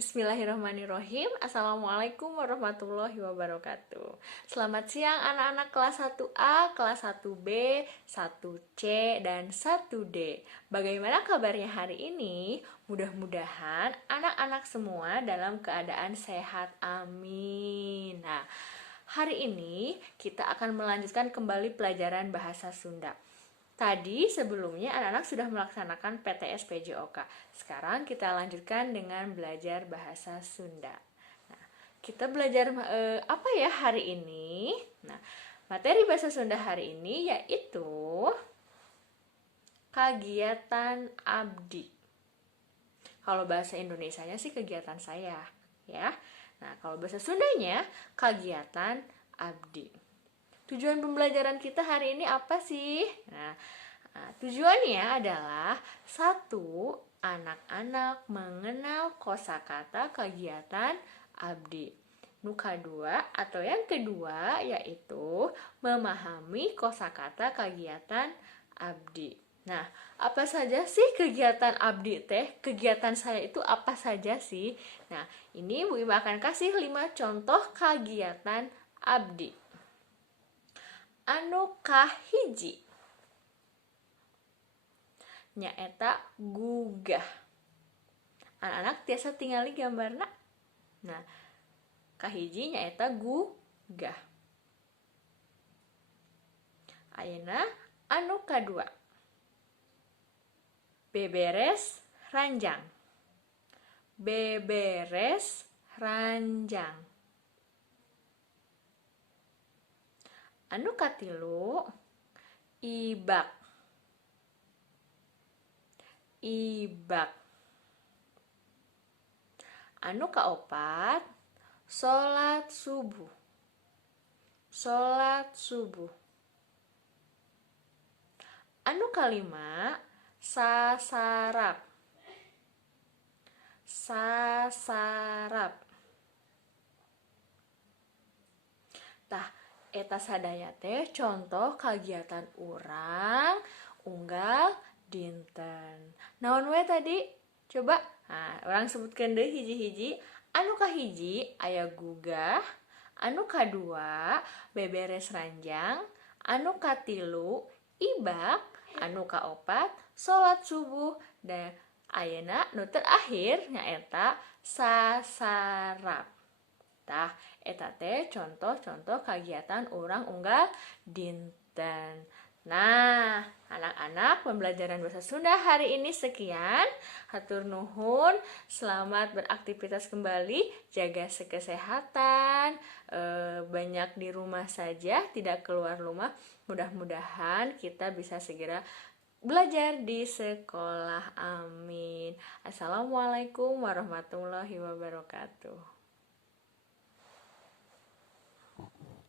Bismillahirrahmanirrahim. Assalamualaikum warahmatullahi wabarakatuh. Selamat siang anak-anak kelas 1A, kelas 1B, 1C, dan 1D. Bagaimana kabarnya hari ini? Mudah-mudahan anak-anak semua dalam keadaan sehat. Amin. Nah, hari ini kita akan melanjutkan kembali pelajaran bahasa Sunda. Tadi sebelumnya anak-anak sudah melaksanakan PTS PJOK. Sekarang kita lanjutkan dengan belajar bahasa Sunda. Nah, kita belajar apa ya hari ini? Nah, materi bahasa Sunda hari ini yaitu kegiatan abdi. Kalau bahasa Indonesianya sih kegiatan saya, ya. Nah, kalau bahasa Sundanya kegiatan abdi. Tujuan pembelajaran kita hari ini apa sih? Nah, tujuannya adalah 1. Anak-anak mengenal kosakata kegiatan abdi. Kedua atau yang kedua yaitu memahami kosakata kegiatan abdi. Nah, apa saja sih kegiatan abdi teh? Kegiatan saya itu apa saja sih? Nah, ini Bu Ima akan kasih 5 contoh kegiatan abdi. Anu kahiji nyaeta gugah. Anak-anak tiasa tingali gambarna. Nah, kahiji nyaeta gugah. Ayeuna anu kadua beberes ranjang. Beberes ranjang. Anu katilu ibak. Ibak. Anu kaopat salat subuh. Salat subuh. Anu kalima sasarap. Sasarap. Tah, eta sadaya teh contoh kegiatan urang unggal dinten. Naon we tadi? Coba. Nah, orang sebutkeun deui hiji-hiji. Anu kahiji aya gugah, anu kadua beberes ranjang, anu katilu ibak, anu kaopat salat subuh, dan ayeuna nu terakhir nyaeta sasarap. Tah, eta teh contoh-contoh kegiatan urang unggal dinten. Nah, anak-anak, pembelajaran bahasa Sunda hari ini sekian. Hatur nuhun, selamat beraktivitas kembali, jaga kesehatan, banyak di rumah saja, tidak keluar rumah. Mudah-mudahan kita bisa segera belajar di sekolah. Amin. Assalamualaikum warahmatullahi wabarakatuh.